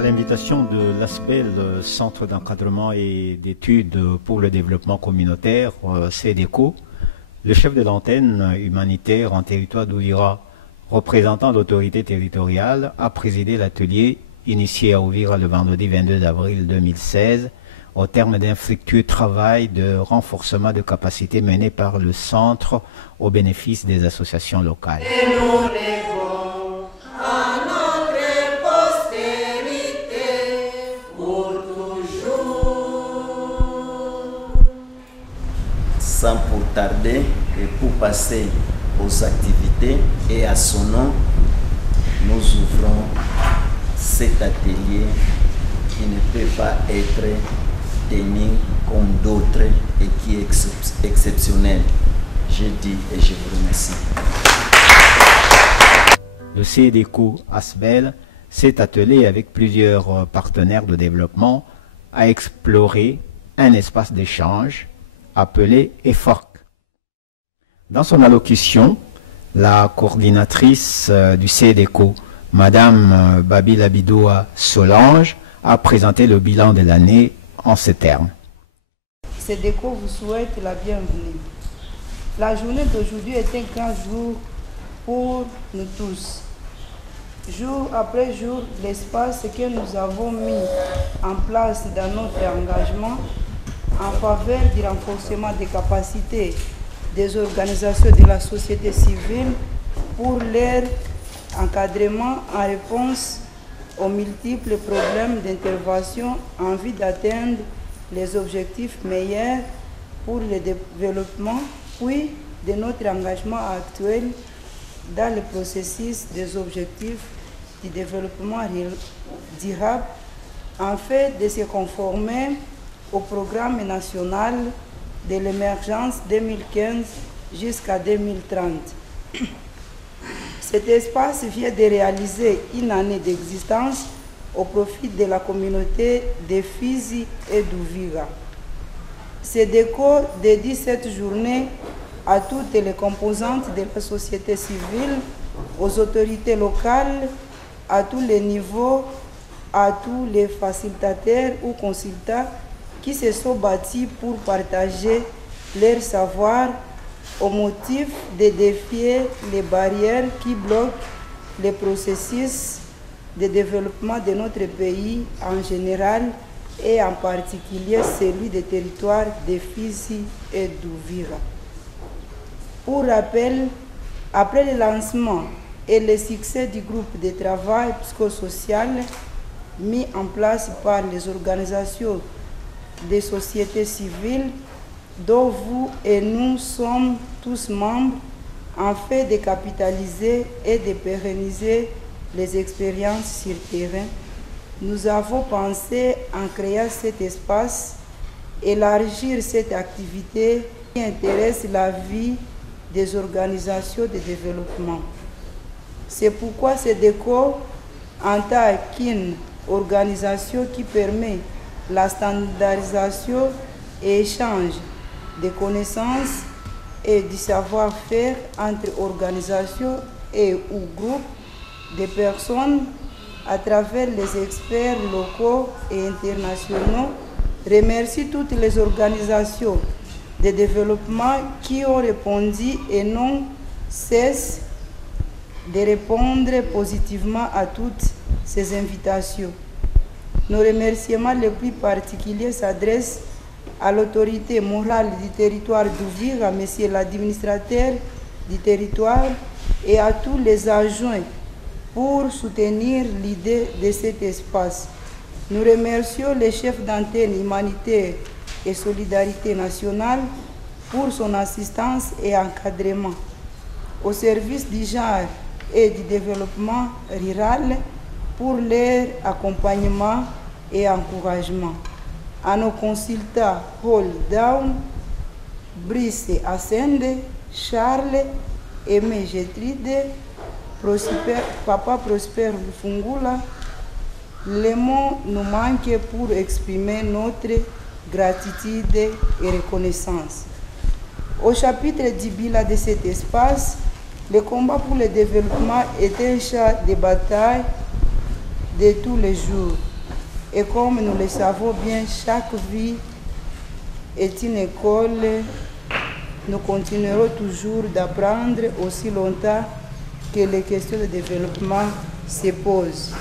À l'invitation de l'ASPEL, le Centre d'encadrement et d'études pour le développement communautaire, CEDECO, le chef de l'antenne humanitaire en territoire d'Ouvira, représentant l'autorité territoriale, a présidé l'atelier initié à Ouvira le vendredi 22 avril 2016 au terme d'un fructueux travail de renforcement de capacité mené par le centre au bénéfice des associations locales. Sans pour tarder et pour passer aux activités et à son nom, nous ouvrons cet atelier qui ne peut pas être tenu comme d'autres et qui est exceptionnel. Je dis et je vous remercie. Le CEDECO ASBEL s'est attelé avec plusieurs partenaires de développement à explorer un espace d'échange appelé EFORC. Dans son allocution, la coordinatrice du CEDECO, Madame Babila Bidoa Solange, a présenté le bilan de l'année en ces termes. CEDECO vous souhaite la bienvenue. La journée d'aujourd'hui est un grand jour pour nous tous. Jour après jour, l'espace que nous avons mis en place dans notre engagement en faveur du renforcement des capacités des organisations de la société civile pour leur encadrement en réponse aux multiples problèmes d'intervention en vue d'atteindre les objectifs meilleurs pour le développement, puis de notre engagement actuel dans le processus des objectifs du développement durable, en fait de se conformer au programme national de l'émergence 2015 jusqu'à 2030. Cet espace vient de réaliser une année d'existence au profit de la communauté de Fizi et d'Ouvira. CEDECO dédie cette journée à toutes les composantes de la société civile, aux autorités locales, à tous les niveaux, à tous les facilitateurs ou consultants qui se sont bâtis pour partager leur savoir au motif de défier les barrières qui bloquent les processus de développement de notre pays en général et en particulier celui des territoires de Fizi et d'Ouvira. Pour rappel, après le lancement et le succès du groupe de travail psychosocial mis en place par les organisations des sociétés civiles dont vous et nous sommes tous membres, en fait de capitaliser et de pérenniser les expériences sur terrain, nous avons pensé en créer cet espace, élargir cette activité qui intéresse la vie des organisations de développement. C'est pourquoi CEDECO, en tant qu'une organisation qui permet la standardisation et échange de connaissances et du savoir-faire entre organisations et ou groupes de personnes à travers les experts locaux et internationaux, remercie toutes les organisations de développement qui ont répondu et non cessent de répondre positivement à toutes ces invitations. Nos remerciements les plus particuliers s'adressent à l'autorité morale du territoire d'Ouvira, monsieur l'administrateur du territoire, et à tous les adjoints pour soutenir l'idée de cet espace. Nous remercions le chef d'antenne humanitaire et solidarité nationale pour son assistance et encadrement. Au service du genre et du développement rural pour leur accompagnement et encouragement. À nos consultants Paul Down, Brice Ascende, Charles, Aimé Gétride, Papa Prosper Lufungula, les mots nous manquent pour exprimer notre gratitude et reconnaissance. Au chapitre du bilan de cet espace, le combat pour le développement est un champ de bataille de tous les jours. Et comme nous le savons bien, chaque vie est une école. Nous continuerons toujours d'apprendre aussi longtemps que les questions de développement se posent.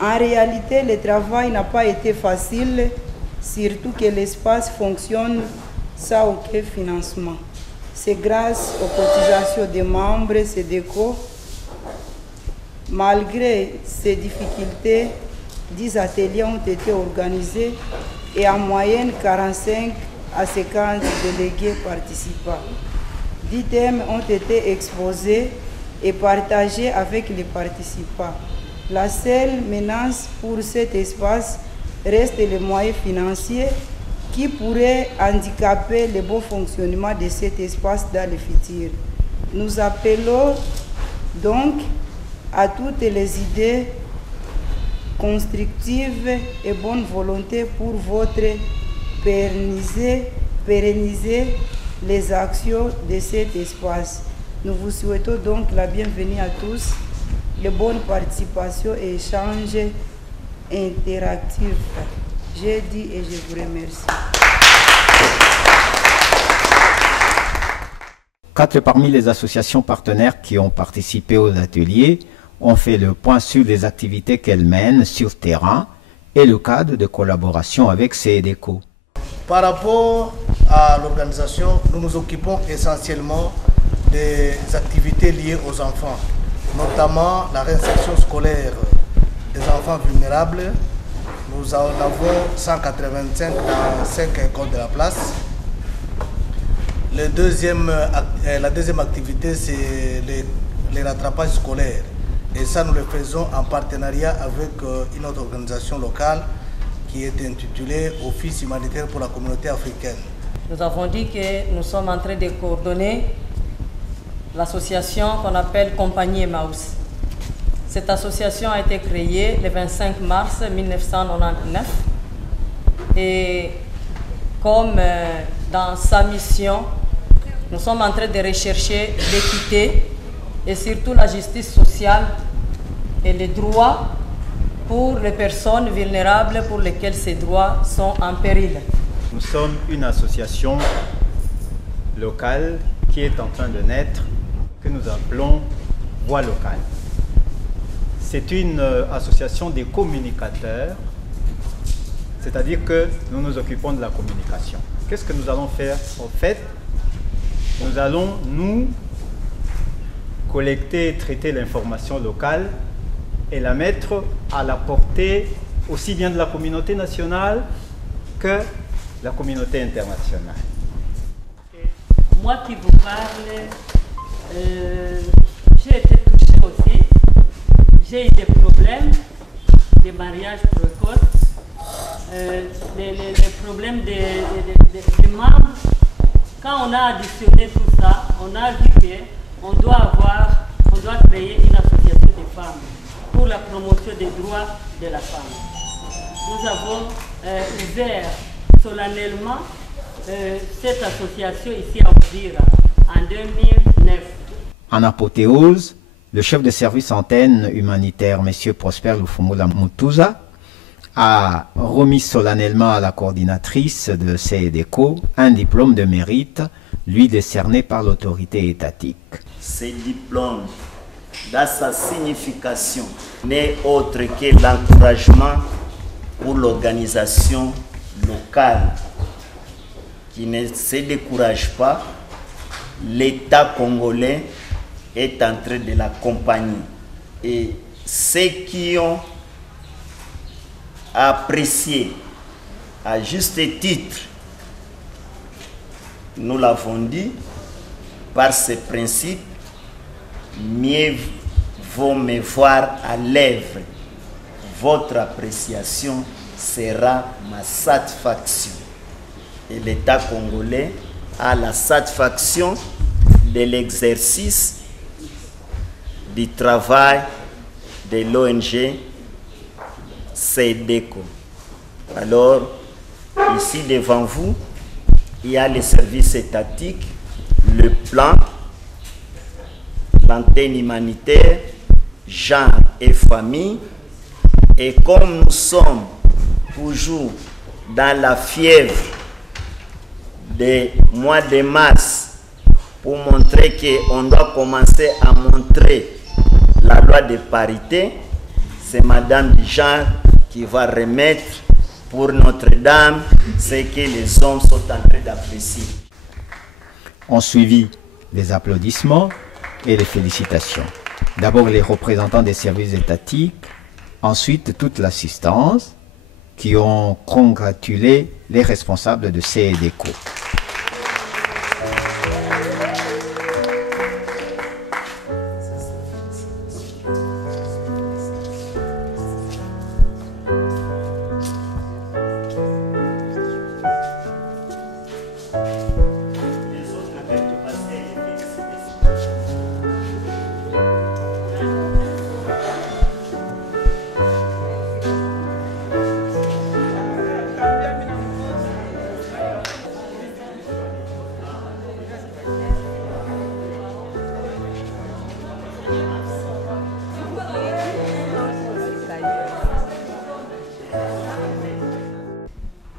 En réalité, le travail n'a pas été facile, surtout que l'espace fonctionne sans aucun financement. C'est grâce aux cotisations des membres SEDECO. Malgré ces difficultés, 10 ateliers ont été organisés et en moyenne 45 à 50 délégués participants. 10 thèmes ont été exposés et partagés avec les participants. La seule menace pour cet espace reste les moyens financiers qui pourraient handicaper le bon fonctionnement de cet espace dans le futur. Nous appelons donc à toutes les idées constructives et bonne volonté pour votre pérenniser les actions de cet espace. Nous vous souhaitons donc la bienvenue à tous, de bonnes participations et échanges interactifs. J'ai dit et je vous remercie. 4 parmi les associations partenaires qui ont participé aux ateliers ont fait le point sur les activités qu'elles mènent sur terrain et le cadre de collaboration avec SEDECO. Par rapport à l'organisation, nous nous occupons essentiellement des activités liées aux enfants, notamment la réinsertion scolaire des enfants vulnérables. Nous en avons 185 dans 5 écoles de la place. La deuxième activité, c'est les rattrapages scolaires. Et ça, nous le faisons en partenariat avec une autre organisation locale qui est intitulée Office humanitaire pour la communauté africaine. Nous avons dit que nous sommes en train de coordonner l'association qu'on appelle Compagnie Emmaüs. Cette association a été créée le 25 mars 1999 et comme dans sa mission, nous sommes en train de rechercher l'équité et surtout la justice sociale et les droits pour les personnes vulnérables pour lesquelles ces droits sont en péril. Nous sommes une association locale qui est en train de naître, que nous appelons Voix locale. C'est une association des communicateurs, c'est-à-dire que nous nous occupons de la communication. Qu'est-ce que nous allons faire? En fait, nous allons nous collecter et traiter l'information locale et la mettre à la portée aussi bien de la communauté nationale que la communauté internationale. Moi qui vous parle, j'ai été touchée aussi. J'ai eu des problèmes de mariage précoce, les problèmes des membres. Quand on a additionné tout ça, on a vu qu'on doit créer une association de femmes pour la promotion des droits de la femme. Nous avons ouvert solennellement cette association ici à Uvira en 2009. En apothéose, le chef de service antenne humanitaire, M. Prosper Lufumula Mutuza, a remis solennellement à la coordinatrice de SEDECO un diplôme de mérite, lui décerné par l'autorité étatique. Ce diplôme, dans sa signification, n'est autre que l'encouragement pour l'organisation locale qui ne se décourage pas. L'État congolais est en train de l'accompagner. Et ceux qui ont apprécié à juste titre, nous l'avons dit, par ces principes, mieux vaut me voir à l'œuvre. Votre appréciation sera ma satisfaction. Et l'État congolais a la satisfaction de l'exercice du travail de l'ONG SEDECO. Alors, ici devant vous, il y a les services étatiques, le plan, l'antenne humanitaire, genre et famille, Et comme nous sommes toujours dans la fièvre des mois de mars pour montrer qu'on doit commencer à montrer la loi de parité, c'est Madame Bijan qui va remettre pour Notre-Dame ce que les hommes sont en train d'apprécier. Ont suivi les applaudissements et les félicitations. D'abord les représentants des services étatiques, ensuite toute l'assistance qui ont congratulé les responsables de CEDECO.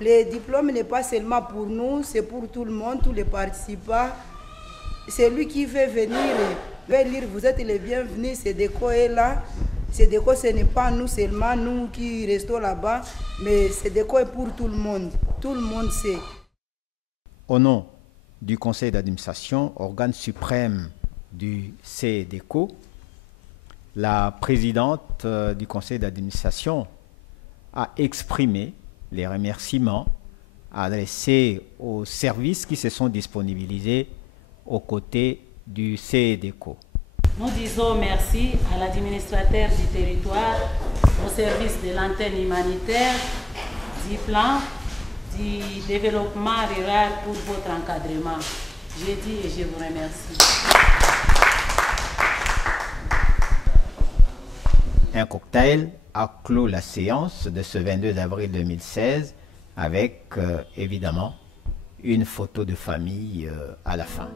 Le diplôme n'est pas seulement pour nous, c'est pour tout le monde, tous les participants. Celui qui veut venir, veut lire, vous êtes les bienvenus, CEDECO est là. CEDECO, ce n'est pas nous seulement, nous qui restons là-bas, mais CEDECO est pour tout le monde sait. Au nom du conseil d'administration, organe suprême du CEDECO, la présidente du conseil d'administration a exprimé les remerciements adressés aux services qui se sont disponibilisés aux côtés du CEDECO. Nous disons merci à l'administrateur du territoire, au service de l'antenne humanitaire, du plan, du développement rural pour votre encadrement. Je dis et je vous remercie. Un cocktail a clos la séance de ce 22 avril 2016 avec évidemment une photo de famille à la fin.